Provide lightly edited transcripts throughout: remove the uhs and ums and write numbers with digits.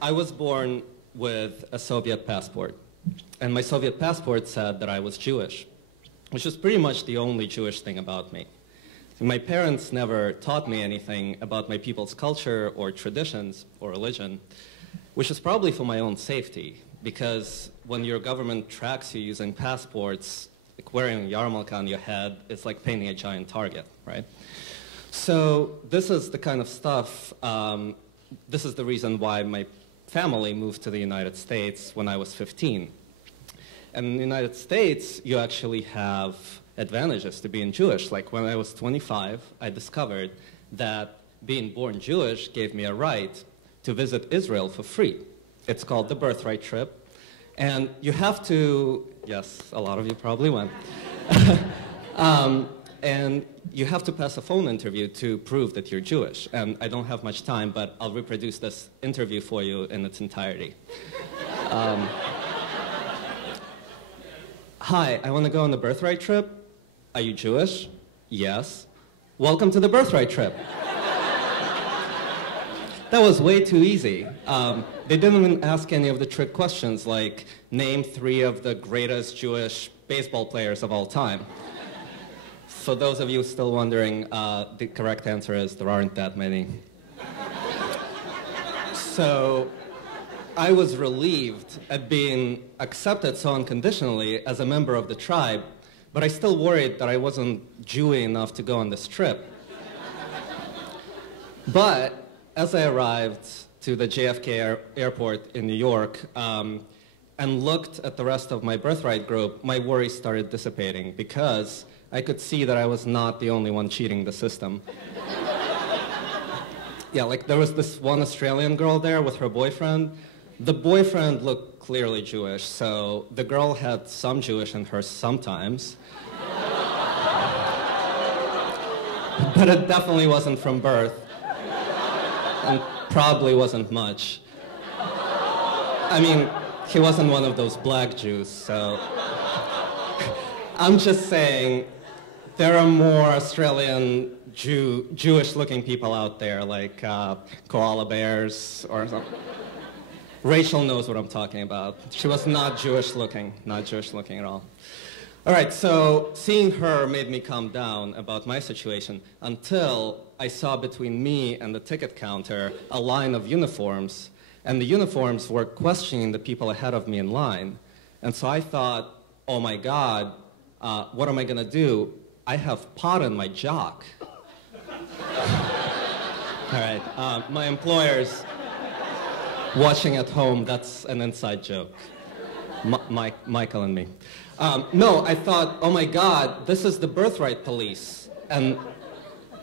I was born with a Soviet passport, and my Soviet passport said that I was Jewish, which was pretty much the only Jewish thing about me. My parents never taught me anything about my people's culture or traditions or religion, which is probably for my own safety, because when your government tracks you using passports, like wearing a yarmulke on your head, it's like painting a giant target, right? So this is the kind of stuff, this is the reason why my family moved to the United States when I was 15. And in the United States, you actually have advantages to being Jewish. Like when I was 25, I discovered that being born Jewish gave me a right to visit Israel for free. It's called the birthright trip. And you have to, yes, a lot of you probably went. And you have to pass a phone interview to prove that you're Jewish. And I don't have much time, but I'll reproduce this interview for you in its entirety. Hi, I want to go on the birthright trip. Are you Jewish? Yes. Welcome to the birthright trip. That was way too easy. They didn't even ask any of the trick questions, like name 3 of the greatest Jewish baseball players of all time. For those of you still wondering, the correct answer is there aren't that many. So I was relieved at being accepted so unconditionally as a member of the tribe, but I still worried that I wasn't Jewy enough to go on this trip. But as I arrived to the JFK airport in New York and looked at the rest of my birthright group, my worries started dissipating because I could see that I was not the only one cheating the system. Yeah, like there was this one Australian girl there with her boyfriend. The boyfriend looked clearly Jewish, so the girl had some Jewish in her sometimes. But it definitely wasn't from birth, and probably wasn't much. I mean, he wasn't one of those black Jews, so I'm just saying there are more Australian Jewish-looking people out there, like koala bears or something. Rachel knows what I'm talking about. She was not Jewish-looking, not Jewish-looking at all. All right, so seeing her made me calm down about my situation until I saw between me and the ticket counter a line of uniforms, and the uniforms were questioning the people ahead of me in line. And so I thought, oh my God, what am I gonna do? I have pot in my jock. All right, my employers watching at home, that's an inside joke. Michael and me. No, I thought, oh my God, this is the birthright police. And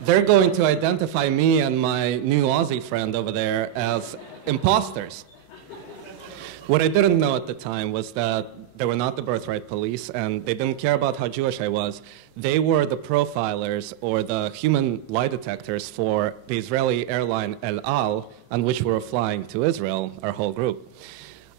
they're going to identify me and my new Aussie friend over there as imposters. What I didn't know at the time was that they were not the birthright police, and they didn't care about how Jewish I was. They were the profilers or the human lie detectors for the Israeli airline El Al, on which we were flying to Israel, our whole group.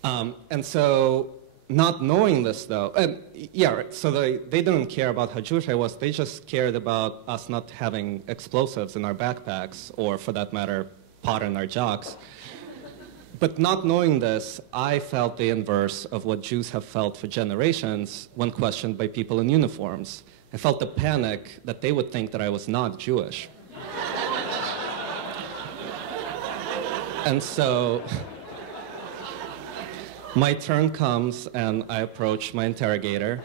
And so, not knowing this though, and yeah, so they didn't care about how Jewish I was, they just cared about us not having explosives in our backpacks, or for that matter, pot in our jocks. But not knowing this, I felt the inverse of what Jews have felt for generations when questioned by people in uniforms. I felt the panic that they would think that I was not Jewish. And so my turn comes and I approach my interrogator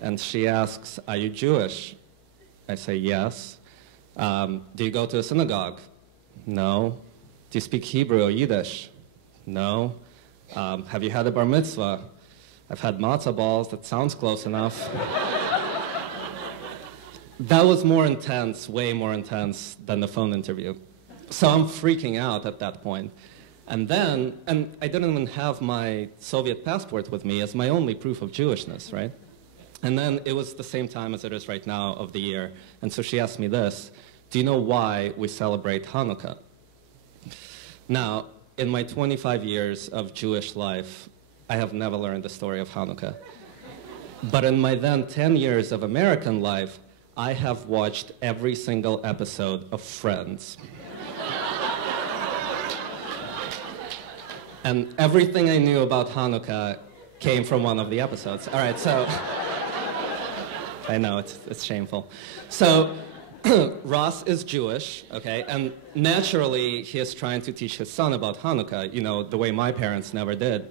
and she asks, are you Jewish? I say, yes. Do you go to a synagogue? No. Do you speak Hebrew or Yiddish? No. Have you had a bar mitzvah? I've had matzah balls. That sounds close enough. That was more intense, way more intense than the phone interview. So I'm freaking out at that point. And I didn't even have my Soviet passport with me as my only proof of Jewishness, right? And then it was the same time as it is right now of the year. And so she asked me this, do you know why we celebrate Hanukkah? Now, in my 25 years of Jewish life, I have never learned the story of Hanukkah. But in my then 10 years of American life, I have watched every single episode of Friends. And everything I knew about Hanukkah came from one of the episodes. All right, so I know it's shameful. So Ross is Jewish, okay, and naturally he is trying to teach his son about Hanukkah, you know, the way my parents never did.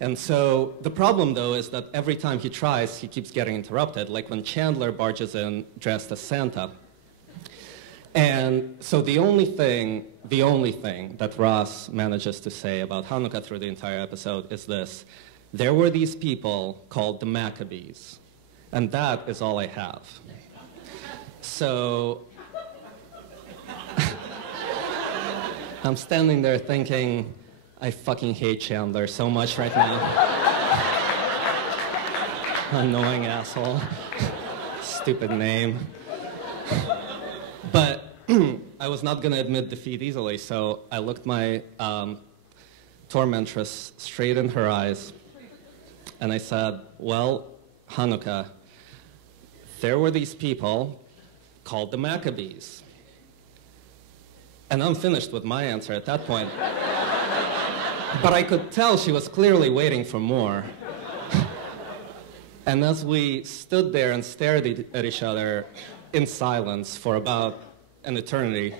And so the problem, though, is that every time he tries, he keeps getting interrupted, like when Chandler barges in dressed as Santa. And so the only thing that Ross manages to say about Hanukkah through the entire episode is this: there were these people called the Maccabees, and that is all I have. So I'm standing there thinking, I fucking hate Chandler so much right now. Annoying asshole. Stupid name. But I was not going to admit defeat easily, so I looked my tormentress straight in her eyes, and I said, well, Hanukkah, there were these people called the Maccabees. And I'm finished with my answer at that point. But I could tell she was clearly waiting for more. And as we stood there and stared at each other in silence for about an eternity,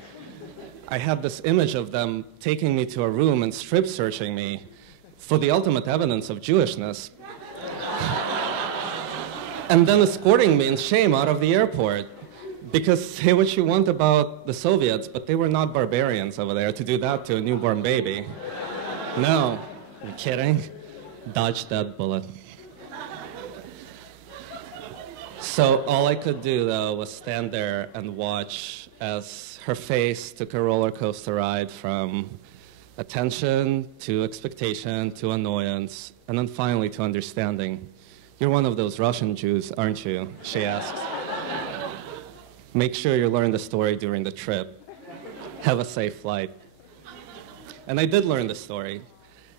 I had this image of them taking me to a room and strip searching me for the ultimate evidence of Jewishness. And then escorting me in shame out of the airport. Because say what you want about the Soviets, but they were not barbarians over there to do that to a newborn baby. No, you're kidding? Dodge that bullet. So all I could do, though, was stand there and watch as her face took a roller coaster ride from attention to expectation to annoyance, and then finally to understanding. You're one of those Russian Jews, aren't you? She asks. Make sure you learn the story during the trip. Have a safe flight. And I did learn the story.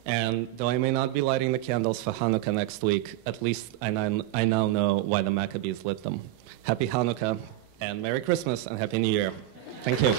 And though I may not be lighting the candles for Hanukkah next week, at least I now know why the Maccabees lit them. Happy Hanukkah, and Merry Christmas, and Happy New Year. Thank you.